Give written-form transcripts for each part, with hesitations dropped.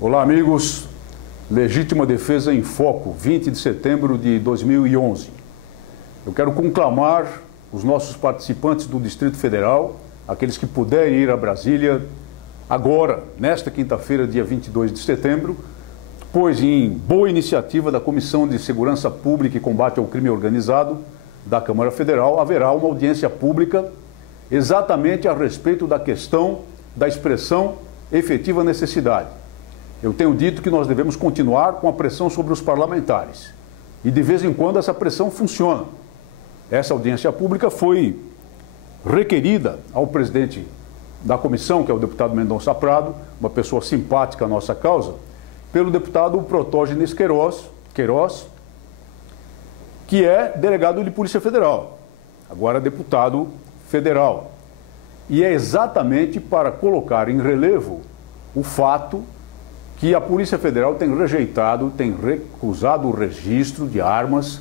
Olá, amigos. Legítima Defesa em Foco, 20 de setembro de 2011. Eu quero conclamar os nossos participantes do Distrito Federal, aqueles que puderem ir a Brasília agora, nesta quinta-feira, dia 22 de setembro, pois em boa iniciativa da Comissão de Segurança Pública e Combate ao Crime Organizado da Câmara Federal, haverá uma audiência pública exatamente a respeito da questão da expressão efetiva necessidade. Eu tenho dito que nós devemos continuar com a pressão sobre os parlamentares. E de vez em quando essa pressão funciona. Essa audiência pública foi requerida ao presidente da comissão, que é o deputado Mendonça Prado, uma pessoa simpática à nossa causa, pelo deputado Protógenes Queiroz, que é delegado de Polícia Federal, agora deputado federal. E é exatamente para colocar em relevo o fato que a Polícia Federal tem rejeitado, tem recusado o registro de armas,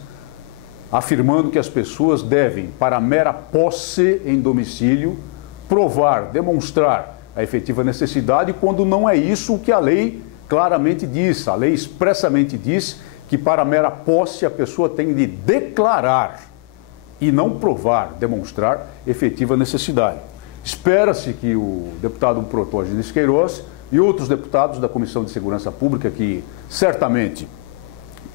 afirmando que as pessoas devem, para a mera posse em domicílio, provar, demonstrar a efetiva necessidade, quando não é isso o que a lei claramente diz. A lei expressamente diz que para a mera posse a pessoa tem de declarar e não provar, demonstrar efetiva necessidade. Espera-se que o deputado Protógenes Queiroz e outros deputados da Comissão de Segurança Pública, que certamente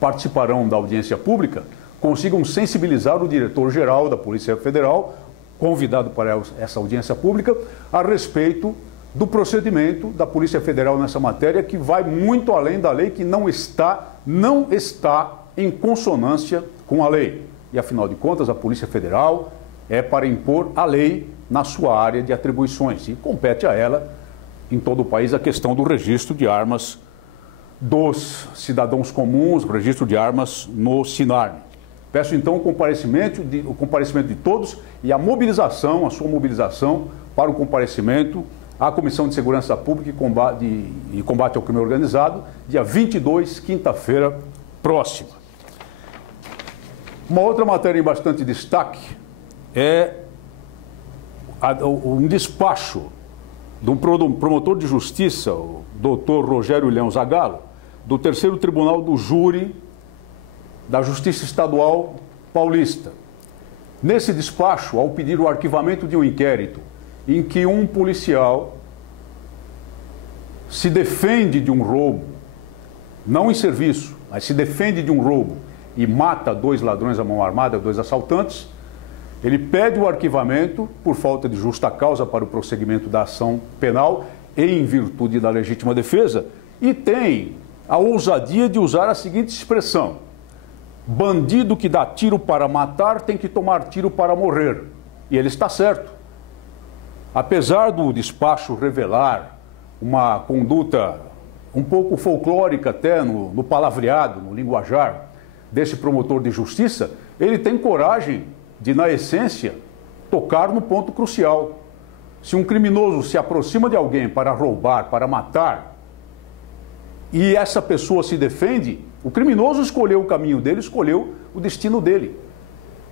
participarão da audiência pública, consigam sensibilizar o diretor-geral da Polícia Federal, convidado para essa audiência pública, a respeito do procedimento da Polícia Federal nessa matéria, que vai muito além da lei, que não está em consonância com a lei. E, afinal de contas, a Polícia Federal é para impor a lei na sua área de atribuições, e compete a ela, em todo o país, a questão do registro de armas dos cidadãos comuns, o registro de armas no SINARME. Peço então o comparecimento de todos e a sua mobilização para o comparecimento à Comissão de Segurança Pública e Combate ao Crime Organizado, dia 22, quinta-feira próxima. Uma outra matéria em bastante destaque é um despacho de um promotor de justiça, o doutor Rogério Leão Zagallo, do Terceiro Tribunal do Júri da Justiça Estadual Paulista. Nesse despacho, ao pedir o arquivamento de um inquérito em que um policial se defende de um roubo, não em serviço, mas se defende de um roubo e mata 2 ladrões à mão armada, 2 assaltantes, ele pede o arquivamento por falta de justa causa para o prosseguimento da ação penal em virtude da legítima defesa e tem a ousadia de usar a seguinte expressão: bandido que dá tiro para matar tem que tomar tiro para morrer. E ele está certo. Apesar do despacho revelar uma conduta um pouco folclórica até no palavreado, no linguajar desse promotor de justiça, ele tem coragem de, na essência, tocar no ponto crucial. Se um criminoso se aproxima de alguém para roubar, para matar, e essa pessoa se defende, o criminoso escolheu o caminho dele, escolheu o destino dele.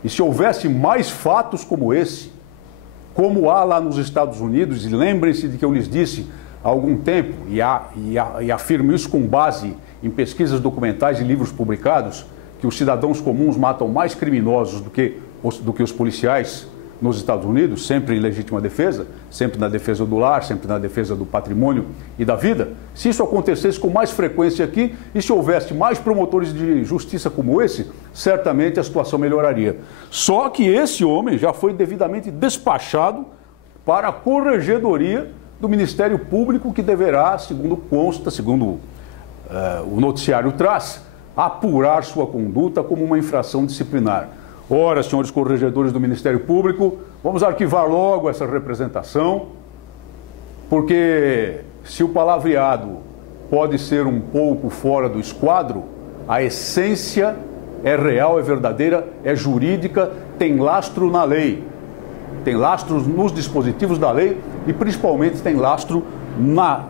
E se houvesse mais fatos como esse, como há lá nos Estados Unidos, e lembrem-se de que eu lhes disse há algum tempo, e afirmo isso com base em pesquisas documentais e livros publicados, que os cidadãos comuns matam mais criminosos do que os policiais nos Estados Unidos, sempre em legítima defesa, sempre na defesa do lar, sempre na defesa do patrimônio e da vida. Se isso acontecesse com mais frequência aqui e se houvesse mais promotores de justiça como esse, certamente a situação melhoraria. Só que esse homem já foi devidamente despachado para a corregedoria do Ministério Público, que deverá, segundo consta, segundo o noticiário traz, apurar sua conduta como uma infração disciplinar. Ora, senhores corregedores do Ministério Público, vamos arquivar logo essa representação, porque se o palavreado pode ser um pouco fora do esquadro, a essência é real, é verdadeira, é jurídica, tem lastro na lei, tem lastro nos dispositivos da lei e principalmente tem lastro na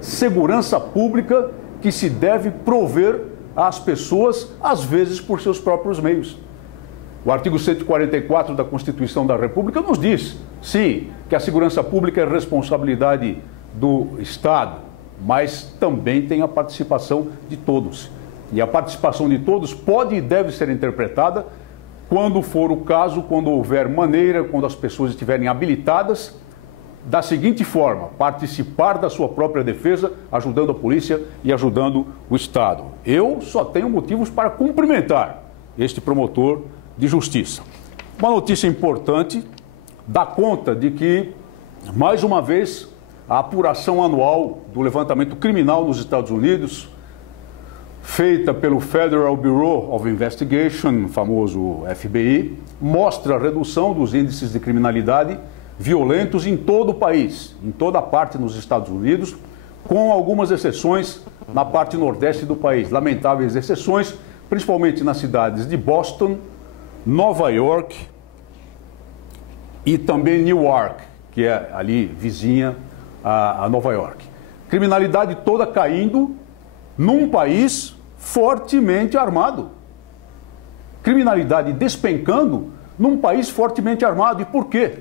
segurança pública que se deve prover às pessoas, às vezes por seus próprios meios. O artigo 144 da Constituição da República nos diz, sim, que a segurança pública é responsabilidade do Estado, mas também tem a participação de todos. E a participação de todos pode e deve ser interpretada quando for o caso, quando houver maneira, quando as pessoas estiverem habilitadas, da seguinte forma: participar da sua própria defesa, ajudando a polícia e ajudando o Estado. Eu só tenho motivos para cumprimentar este promotor de justiça. Uma notícia importante dá conta de que, mais uma vez, a apuração anual do levantamento criminal nos Estados Unidos, feita pelo Federal Bureau of Investigation, famoso FBI, mostra a redução dos índices de criminalidade violentos em todo o país, em toda a parte nos Estados Unidos, com algumas exceções na parte nordeste do país. Lamentáveis exceções, principalmente nas cidades de Boston, Nova York e também Newark, que é ali vizinha a Nova York. Criminalidade toda caindo num país fortemente armado. Criminalidade despencando num país fortemente armado. E por quê?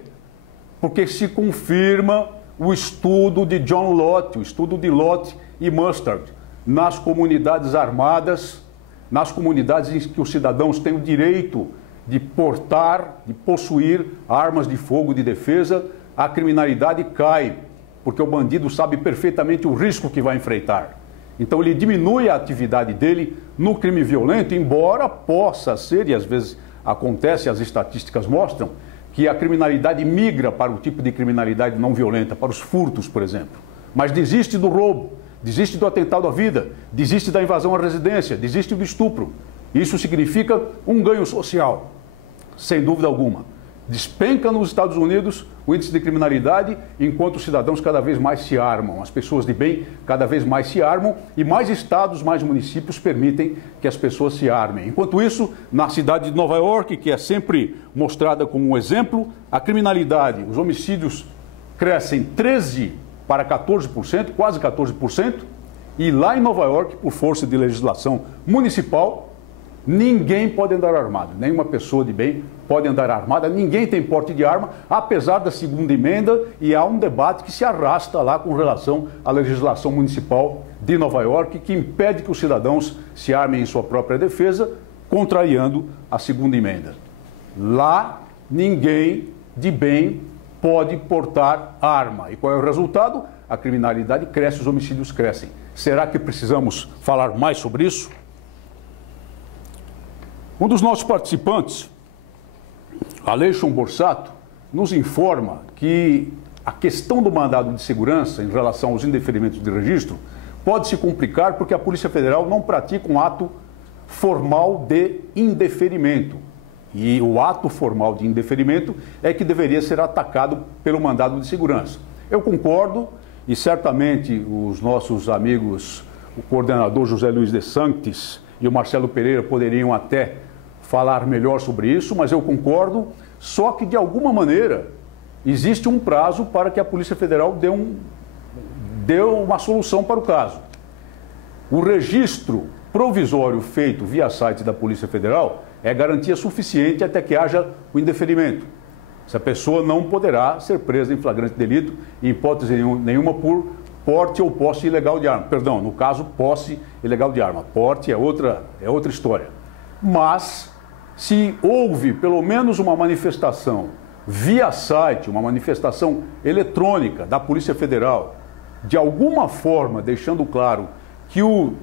Porque se confirma o estudo de John Lott, o estudo de Lott e Mustard, nas comunidades armadas, nas comunidades em que os cidadãos têm o direito de portar, de possuir armas de fogo de defesa, a criminalidade cai, porque o bandido sabe perfeitamente o risco que vai enfrentar. Então ele diminui a atividade dele no crime violento, embora possa ser, e às vezes acontece, as estatísticas mostram, que a criminalidade migra para o tipo de criminalidade não violenta, para os furtos, por exemplo. Mas desiste do roubo, desiste do atentado à vida, desiste da invasão à residência, desiste do estupro. Isso significa um ganho social, sem dúvida alguma. Despenca nos Estados Unidos o índice de criminalidade, enquanto os cidadãos cada vez mais se armam, as pessoas de bem cada vez mais se armam e mais estados, mais municípios permitem que as pessoas se armem. Enquanto isso, na cidade de Nova York, que é sempre mostrada como um exemplo, a criminalidade, os homicídios crescem 13% para 14%, quase 14%, e lá em Nova York, por força de legislação municipal, ninguém pode andar armado, nenhuma pessoa de bem pode andar armada, ninguém tem porte de arma, apesar da segunda emenda, e há um debate que se arrasta lá com relação à legislação municipal de Nova York, que impede que os cidadãos se armem em sua própria defesa, contrariando a segunda emenda. Lá, ninguém de bem pode portar arma. E qual é o resultado? A criminalidade cresce, os homicídios crescem. Será que precisamos falar mais sobre isso? Um dos nossos participantes, Aleixo Borsato, nos informa que a questão do mandado de segurança em relação aos indeferimentos de registro pode se complicar porque a Polícia Federal não pratica um ato formal de indeferimento. E o ato formal de indeferimento é que deveria ser atacado pelo mandado de segurança. Eu concordo e certamente os nossos amigos, o coordenador José Luiz de Sanctis e o Marcelo Pereira poderiam até falar melhor sobre isso, mas eu concordo, só que de alguma maneira existe um prazo para que a Polícia Federal dê uma solução para o caso. O registro provisório feito via site da Polícia Federal é garantia suficiente até que haja o indeferimento. Essa pessoa não poderá ser presa em flagrante delito, em hipótese nenhuma, por porte ou posse ilegal de arma. Perdão, no caso, posse ilegal de arma. Porte é outra história. Mas, se houve pelo menos uma manifestação via site, uma manifestação eletrônica da Polícia Federal, de alguma forma deixando claro que o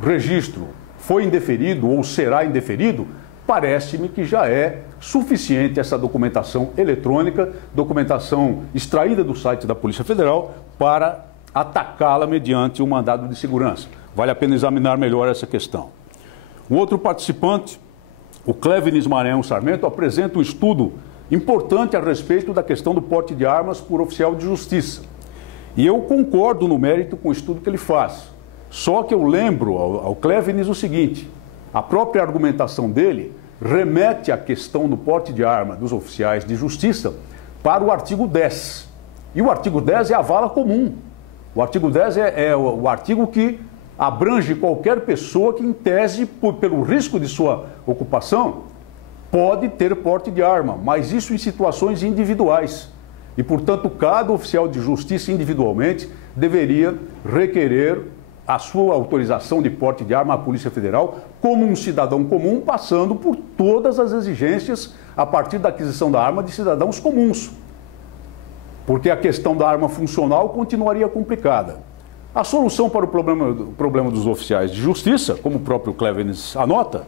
registro foi indeferido ou será indeferido, parece-me que já é suficiente essa documentação eletrônica, documentação extraída do site da Polícia Federal, para atacá-la mediante um mandado de segurança. Vale a pena examinar melhor essa questão. Um outro participante, o Clevenis Maranhão Sarmento, apresenta um estudo importante a respeito da questão do porte de armas por oficial de justiça. E eu concordo no mérito com o estudo que ele faz. Só que eu lembro ao Clevenis o seguinte: a própria argumentação dele remete à questão do porte de arma dos oficiais de justiça para o artigo 10. E o artigo 10 é a vala comum. O artigo 10 é o artigo que abrange qualquer pessoa que, em tese, pelo risco de sua ocupação, pode ter porte de arma, mas isso em situações individuais. E, portanto, cada oficial de justiça individualmente deveria requerer a sua autorização de porte de arma à Polícia Federal como um cidadão comum, passando por todas as exigências a partir da aquisição da arma de cidadãos comuns. Porque a questão da arma funcional continuaria complicada. A solução para o problema dos oficiais de justiça, como o próprio Clevenes anota,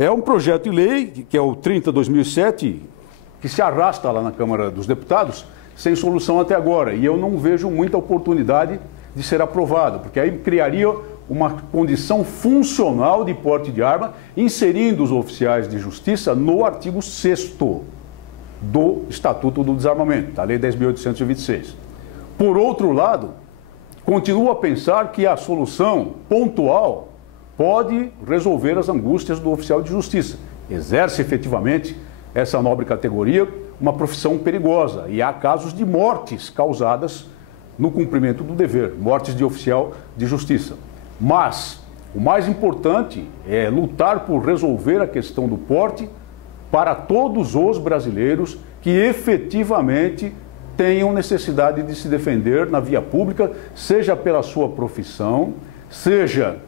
é um projeto de lei, que é o 30/2007, que se arrasta lá na Câmara dos Deputados, sem solução até agora. E eu não vejo muita oportunidade de ser aprovado, porque aí criaria uma condição funcional de porte de arma, inserindo os oficiais de justiça no artigo 6º do Estatuto do Desarmamento, da Lei 10.826. Por outro lado, continuo a pensar que a solução pontual pode resolver as angústias do oficial de justiça. Exerce efetivamente essa nobre categoria uma profissão perigosa e há casos de mortes causadas no cumprimento do dever, mortes de oficial de justiça. Mas o mais importante é lutar por resolver a questão do porte para todos os brasileiros que efetivamente tenham necessidade de se defender na via pública, seja pela sua profissão, seja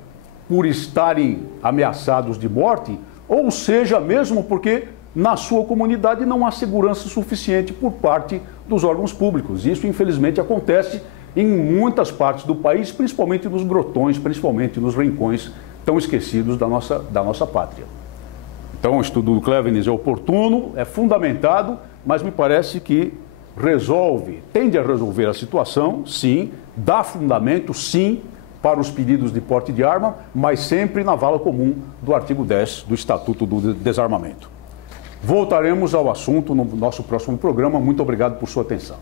por estarem ameaçados de morte, ou seja mesmo porque na sua comunidade não há segurança suficiente por parte dos órgãos públicos. Isso, infelizmente, acontece em muitas partes do país, principalmente nos grotões, principalmente nos rincões tão esquecidos da nossa pátria. Então, o estudo do Clevenes é oportuno, é fundamentado, mas me parece que tende a resolver a situação, sim, dá fundamento, sim, para os pedidos de porte de arma, mas sempre na vala comum do artigo 10 do Estatuto do Desarmamento. Voltaremos ao assunto no nosso próximo programa. Muito obrigado por sua atenção.